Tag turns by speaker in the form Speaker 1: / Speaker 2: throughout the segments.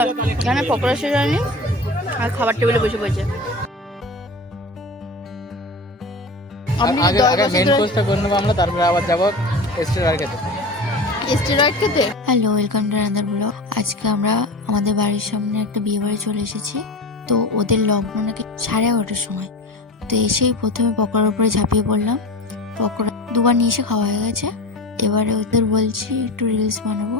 Speaker 1: এখানে পকোড়া শেষ হয়নি আর খাবার টেবিলে বসে পড়েছে।
Speaker 2: আগে আগে মেন কোর্সটা করে নেব আমরা তারপরে আবার যাব স্টেরার খেতে।
Speaker 1: স্টেরয়েড খেতে?
Speaker 3: Hello welcome to another blog আজকে আমরা আমাদের বাড়ির সামনে একটা বিয়ে বাড়ি চলে এসেছি। তো ওদের লগ্ন নাকি সাড়ে এগারোটার সময়। তো এসেই প্রথমে পকোড়ার উপরে ঝাঁপিয়ে পড়লাম। পকোড়া দুবার নিয়ে এসে খাওয়া হয়ে গেছে। এবারে ওদের বলছি একটু রিলস বানাবো।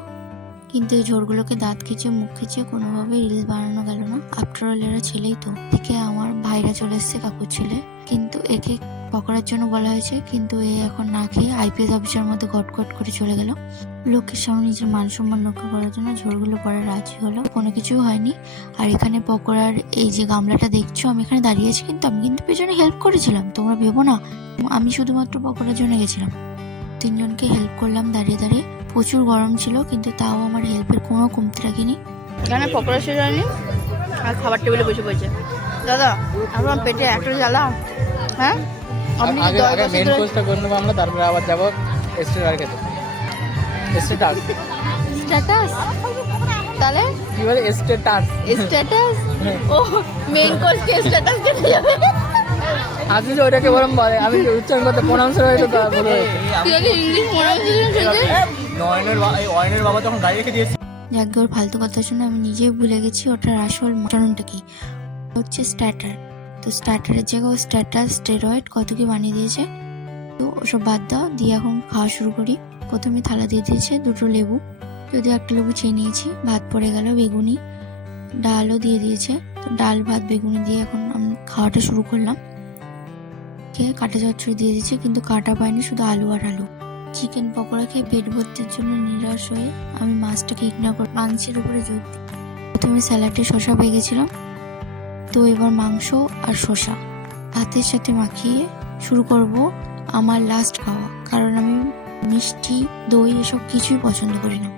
Speaker 3: কিন্তু এই ঝোড়গুলোকে দাঁত খেঁচে মুখ খেঁচে কোনোভাবে রিলস বানানো গেল না। আফটার অল এরা ছেলেই তো। থেকে আমার ভাইরা চলে এসছে কাকুর ছেলে। কিন্তু একে পকোড়ার জন্য বলা হয়েছে, কিন্তু এ এখন না খেয়ে আইপিএস অফিসার মধ্যে গটগট করে চলে গেল। লোকের সামনে নিজের মান সম্মান রক্ষা করার জন্য ঝোড়গুলো পরে রাজি হলো। কোনো কিছুই হয়নি। আর এখানে পকোড়ার এই যে গামলাটা দেখছ, আমি এখানে দাঁড়িয়ে আছি, কিন্তু আমি কিন্তু পেছনে হেল্প করেছিলাম। তোমরা ভেবো না। আমি শুধুমাত্র পকোড়ার জন্য গেছিলাম। তিনজনকে হেল্প করলাম দাঁড়িয়ে দাঁড়িয়ে। প্রচুর গরম ছিল কিন্তু তাও আমার হেল্পের কোনো কমতি রাখিনি।
Speaker 1: এখানে পকোড়া শেষ হয়নি আর খাবার টেবিলে বসে পড়েছে। দাদা আপনার পেটে একটা জ্বালা। হ্যাঁ? আপনি
Speaker 2: আগে
Speaker 1: দশ
Speaker 2: আগে
Speaker 1: বছর
Speaker 2: মেন কোর্সটা করে নেব আমরা তারপরে আবার যাব স্টেরার খেতে। স্টেটাস?
Speaker 1: স্ট্যাটাস? তাহলে?
Speaker 2: কি বলে? Status
Speaker 1: status? ও মেইন কোর্স কে স্ট্যাটাস কেটে যাবে।
Speaker 2: আপনি যে ওইটাকে বরং বলে আমি উচ্চারণ করতে প্রনাউন্স হয়তো
Speaker 1: তুই আগে ইংলিশ প্রনাউন্সিয়েশন শিখে
Speaker 3: যাকে ওর ফালতু কথা শুনে আমি নিজেই ভুলে গেছি, ওটার আসল মটনটা কি? হচ্ছে স্ট্যাটার তো স্ট্যাটারের জায়গায় ও স্ট্যাটার স্টেরয়েড কত কি বানিয়ে দিয়েছে? তো ওসব বাদ দাও, দিয়ে এখন খাওয়া শুরু করি। প্রথমে থালা দিয়ে দিয়েছে দুটো লেবু। যদিও একটা লেবু চেয়ে নিয়েছি, ভাত পড়ে গেল, বেগুনি। ডালও দিয়ে দিয়েছে। তো ডাল, ভাত, বেগুনি দিয়ে এখন আমি খাওয়াটা শুরু করলাম। খেয়ে কাটা চচ্চড়ি দিয়ে দিয়েছে, কিন্তু কাটা পাইনি শুধু আলু আর আলু। চিকেন পকোড়া খেয়ে পেট ভর্তির জন্য নিরাশ হয়ে আমি মাছটাকে ইগনোর করে মাংসের উপরে জোর দিই। প্রথমে স্যালাডে শসা পেয়ে গেছিলাম তো এবার মাংস আর শসা। ভাতের সাথে মাখিয়ে শুরু করব আমার লাস্ট খাওয়া। কারণ আমি মিষ্টি, দই এসব কিছুই পছন্দ করি না।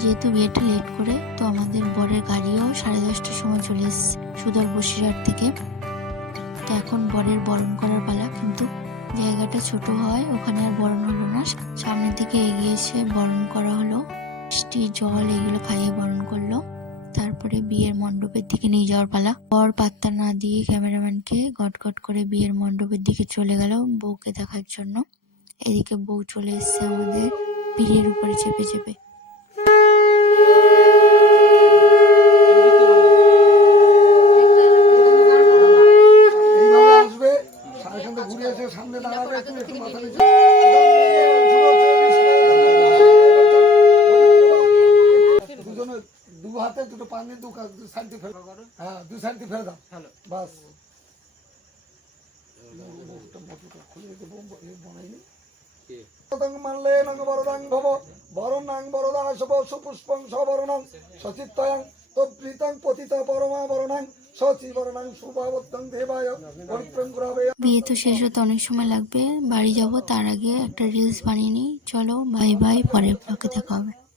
Speaker 3: যেহেতু বিয়েটা লেট করে, তো আমাদের বরের গাড়িও সাড়ে দশটার সময় চলে এসেছে সুদর বসিরহাট থেকে। তো এখন বরের বরণ করার পালা, কিন্তু জায়গাটা ছোট হয়, ওখানে আর বরণ হলো না। সামনের দিকে এগিয়ে এগিয়েছে বরণ করা হলো। মিষ্টি, জল এগুলো খাইয়ে বরণ করল। তারপরে বিয়ের মণ্ডপের দিকে নিয়ে যাওয়ার পালা। বর পাত্তা না দিয়ে ক্যামেরাম্যানকে গট গট করে বিয়ের মণ্ডপের দিকে চলে গেল বউকে দেখার জন্য। এদিকে বউ চলে এসছে আমাদের পিঠের উপরে চেপে চেপে
Speaker 4: এইভাবে আসবে এখান থেকে ঘুরে এসে সামনে দাঁড়াবে একটু একটু মাথা নিচু। দুজনে দু হাতে দুটো পানি দু কা- দু সাইড দিয়ে ফেলে হ্যাঁ দু দিয়ে ফেলে দাও। বাস। মানলে নঙ্গ বরদাং ভব বরণাং বরদা শব সুপুষ্পং সবরণাং সচিত্তয়াং তৎপ্রীতং পতিতা পরমা বরণাং।
Speaker 3: বিয়ে তো শেষ হতে অনেক সময় লাগবে। বাড়ি যাব, তার আগে একটা রিলস বানিয়ে নিই। চলো বাই বাই পরের ব্লকে দেখা হবে।